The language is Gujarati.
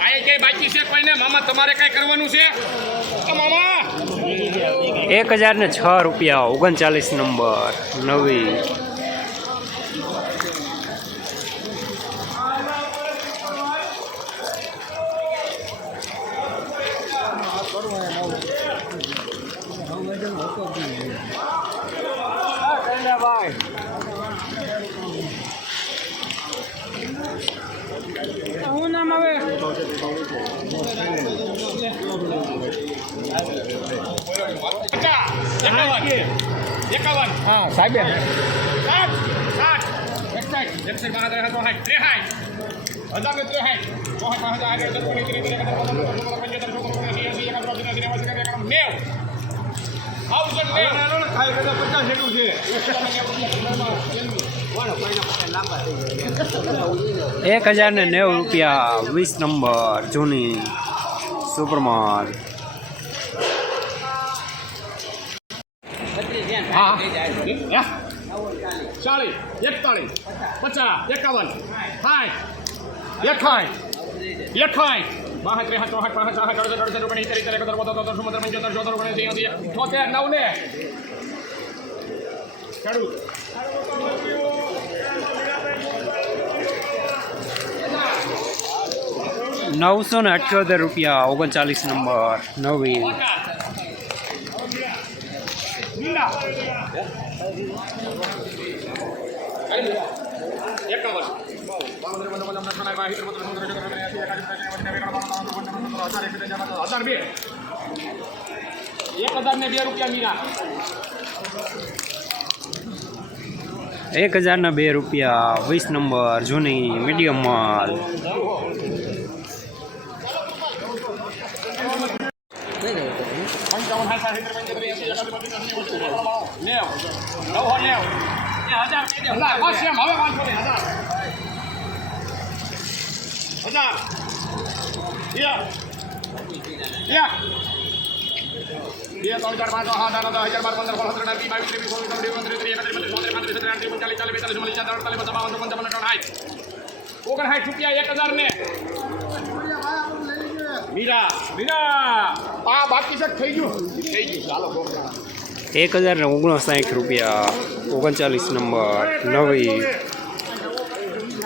આ કઈ બાકી છે કોઈને? તમારે કઈ કરવાનું છે? એક હજાર ને છ રૂપિયા, ઓગણચાલીસ નંબર, નવી. પચાસ એકાવન હા સાહેબ સાઠ સાઠ એકસાઠ એકસાઠ બાર હજાર ચોસાઠ ત્રેસાઠ હજાર ને ત્રેસાઠ ચોસાઠ પાંચ હજાર આગળ સત્તર એંસી નેવું પંચોતેર એકાવન નેવું થાઉઝન્ડ નેવું એક હજાર ને નેવું રૂપિયા વીસ નંબર જૂની સુપરમાલ હા. ચાલીસ એકતાળીસ પચાસ એકાવન. સાઠ એકાઠ એકાઠ બાસઠ ત્રેસઠ ચોસઠ પાંસઠ સાસઠ અડસઠ અડસઠ ઓગણીસ ત્રીસ ત્રેસઠ એકસઠ બોતેર તોતેર ચુમ્મોતેર પંચોતેર ચોતેર ઓગણીસ એંસી છોતેર નવ ને ખેડૂત. નવસો ને અઠ્યોતેર રૂપિયા ઓગણચાલીસ નંબર નવી હજાર બે એક હજાર ને બે રૂપિયા મીરા. એક હજારના બે રૂપિયા વીસ નંબર જૂની મીડિયમ માલ પંચાવન સાઠ સાઠ સિત્તેર પંચોતેર એંસી એકાસી બત્રીસ ત્રીસ બત્રીસ ત્રીસ નેવ નવ નેવ હજાર હજાર બસ એમ હવે પાંચસો ને હજાર હજાર બે ત્રણ ચાર પાંચ સાત આઠ દસ અગિયાર બાર પંદર સોળ સત્તર અઢાર વીસ બાવીસ ત્રેવીસ ચોવીસ પચીસ ત્રીસ ત્રીસ એકત્રીસ બત્રીસ ચોત્રીસ પાંત્રીસ છત્રીસ આડત્રીસ ઓગણચાલીસ ચાલીસ ચાલીસ અઠાવન સાઠ રૂપિયા એક હજાર ને મીરા મીરા. આ બાકી છે થઈ ગયું. થઈ ગયું ચાલો એક હજાર ને ઓગણસાઠ રૂપિયા ઓગણચાલીસ નંબર નવી.